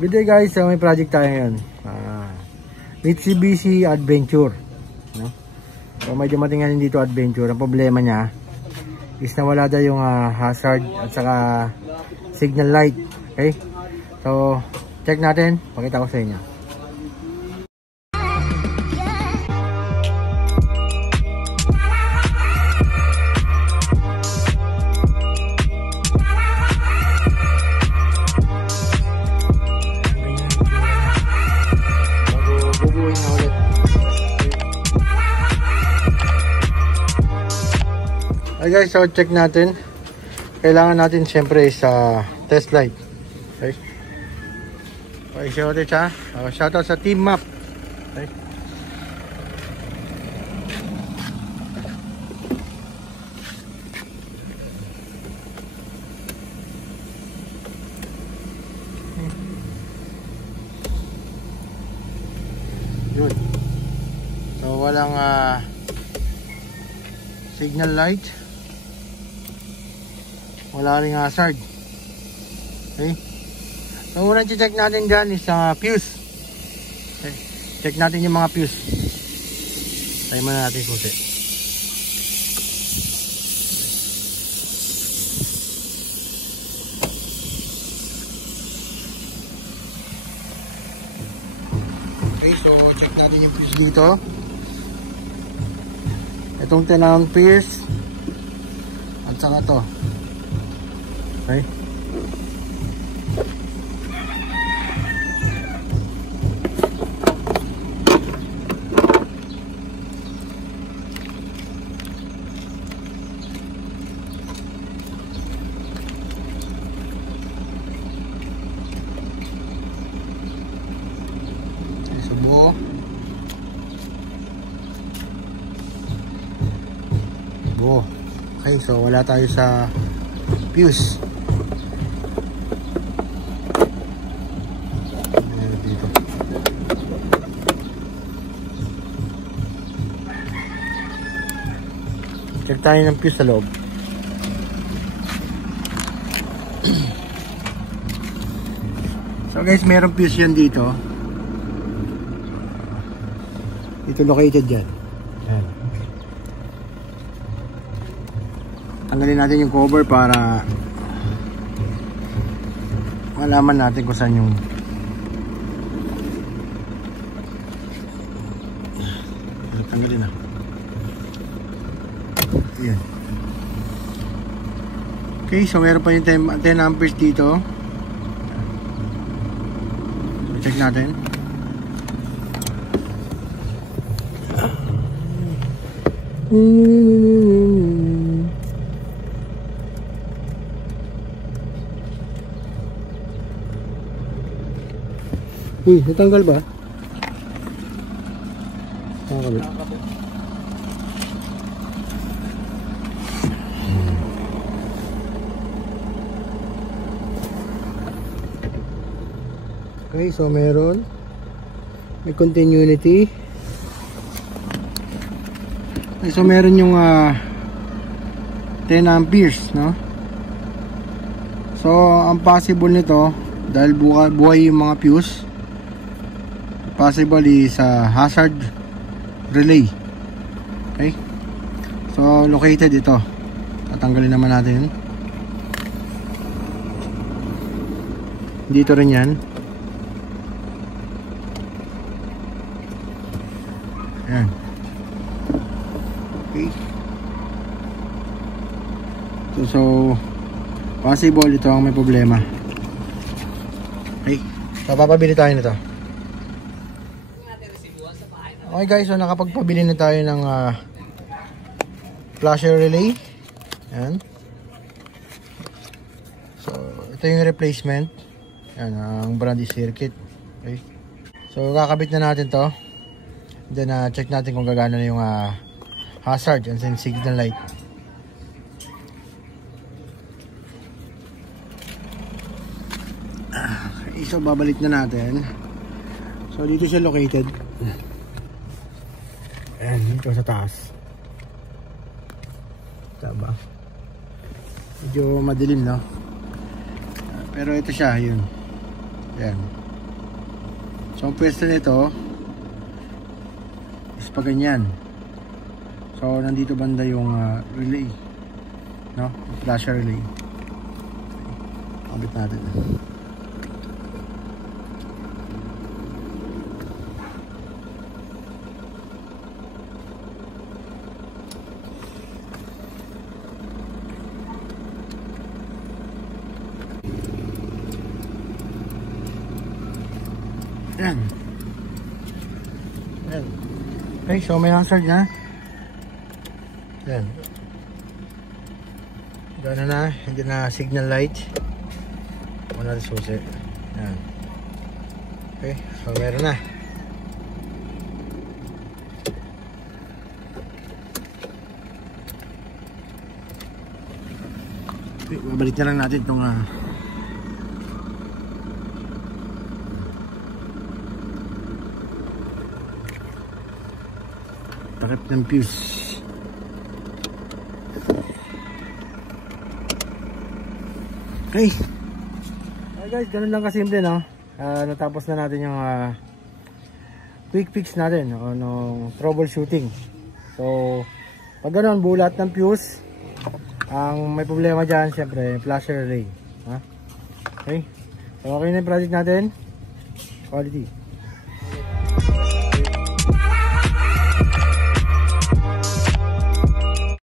Good day guys, so may project tayo ngayon. Mitsubishi Adventure, no? So medyo matingnan dito Adventure. Ang problema niya is nawala daw yung hazard at saka signal light. Okay? So check natin, pakita ko sa inyo. Okay guys, so check natin. Kailangan natin syempre sa test light. Okay. Okay, shout out siya. Shout out sa Team Map. Okay. Yun. So walang signal light. Wala ring hazard. Okay. So unang check natin dyan is fuse. Okay. Check natin yung mga fuse. Tayo muna natin susi. Okay, so check natin yung fuse dito. Itong 10 amperes at saka to. Okay. Subo. Buo. Okay, so wala tayo sa fuse. Dito. Check tayo ng fuse sa loob. So guys, mayroong fuse yan dito. Dito located yan. Yan. Tanggalin natin yung cover para malaman natin kung saan yung tanggalin na. Ayan. Okay, so meron pa yung 10 amperes dito. Check natin. Uy, natanggal ba? Nakakabit. Okay, so may continuity. Okay, so meron yung 10 amperes, no? So ang possible nito, dahil buhay yung mga fuse, possibly sa hazard relay. Okay, so located ito. Tatanggalin naman natin. Dito rin yan. Ayan. Okay, so possible ito ang may problema. Okay, so papabili tayo nito. Okay guys, so nakapagpabili na tayo ng flasher relay. Ayan. So ito yung replacement. Ayan, ang brand is circuit. Okay, so kakabit na natin to. Then check natin kung gagana na yung hazard and then signal light. Okay, so babalik na natin. So dito siya located. Ayan, dito sa taas. Tama. Medyo madilim, no? Pero ito siya, yun. Ayan. So ang pwesto nito is pa ganyan. So nandito banda yung relay, no? Flasher relay. Kabit natin. Yan. Yan. Okay, so may hazard na. Yan. Gano'n na, hindi na signal light. Wala na susi. Yan. Okay, so meron na. Okay, babalik na lang natin itong takip ng fuse. Okay. Okay guys, ganun lang kasimple, no? Natapos na natin yung quick fix natin o nung troubleshooting. So pag ganun, bulat ng fuse, ang may problema dyan syempre flasher relay, ha? Okay, so okay na yung project natin. Quality.